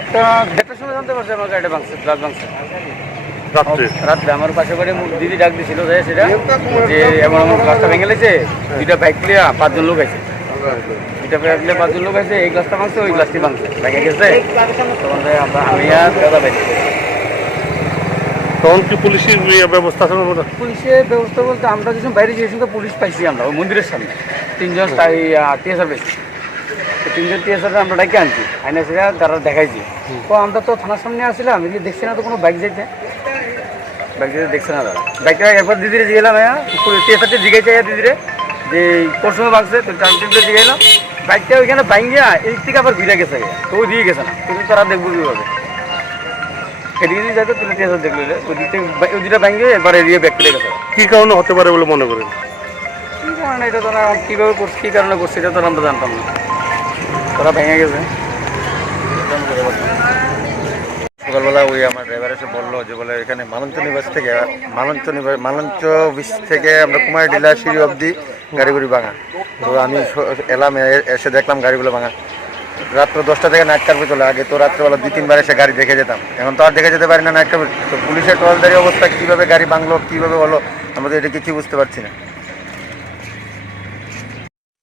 একটা দেড়টার সময় জানতে পারছি আমার গাড়িটা ভাঙছে, গ্লাস ভাঙছে। রাত্রে? রাত্রে আমার পাশে বাড়ি দিদি ডাক দিছিল যে সেটা যে এমন এমন গ্লাসটা ভেঙে গেছে, দুইটা বাইক লিয়া 5 জন লোক আছে, দুইটা বাইক লিয়া 5 জন লোক আছে, এই গ্লাসটা ভাঙছে, ওই গ্লাসটি ভাঙছে, ভেঙে গেছে। তখন আমি আর দাদা বাইক, তখন কি পুলিশের ব্যবস্থা আছে না? পুলিশের ব্যবস্থা বলতে আমরা যখন বাইরে গিয়েছি তো পুলিশ পাইছি আমরা ওই মন্দিরের সামনে 3 জন টিএসআর পেয়েছি। তো 3 জন টিএসআর আমরা ডাকে আনছি, আইনা সেটা তারা দেখাইছি। তো আমরা তো থানার সামনে আসছিলাম, এদিকে দেখছি না তো কোনো বাইক যাইতে, বাইক যেতে দেখছে না তারা। বাইকটা একবার দিদিরে জিগেলাম, টিএসআরটি জিগাইছে দিদিরে যে কোন সময় ভাঙছে, তো টাইমটা জিগাইলাম। বাইকটা ওইখানে ভাঙিয়া এই থেকে আবার ঘুরে গেছে, তো ওই দিয়ে গেছে না, কিন্তু তারা দেখবো কীভাবে এদিকে যদি যাইতো তাহলে টিএসআর দেখলো, ওই দিক থেকে ওই দুটা ভাঙিয়ে এবার এরিয়ে ব্যাক করে গেছে। কি কারণে হতে পারে বলে মনে করেন? কী কারণে এটা তোরা কীভাবে করছে, কী কারণে করছে এটা তো আমরা জানতাম না, তোরা ভেঙে গেছে। সকালবেলা ওই আমার ড্রাইভার এসে বললো যে বলে এখানে মালঞ্চ বিচ থেকে আমরা কুমারী ডিলার সিঁড়ি অবধি গাড়িগুড়ি ভাঙা। তো আমি এলাম, এসে দেখলাম গাড়িগুলো ভাঙা। রাত্র 10টা থেকে নাইট কার্পে চলে, আগে তো রাত্রেবেলা 2-3 বার এসে গাড়ি দেখে যেতাম, এখন তো আর দেখে যেতে পারি না নাইট কার্পে। তো পুলিশের টহলদারি অবস্থা, কীভাবে গাড়ি ভাঙলো, কীভাবে হলো, আমরা তো এটা কিছু বুঝতে পারছি না।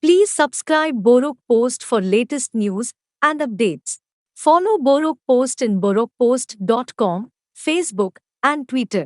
Please subscribe Borok Post for latest news and updates. Follow Borok Post in borokpost.com, Facebook and Twitter.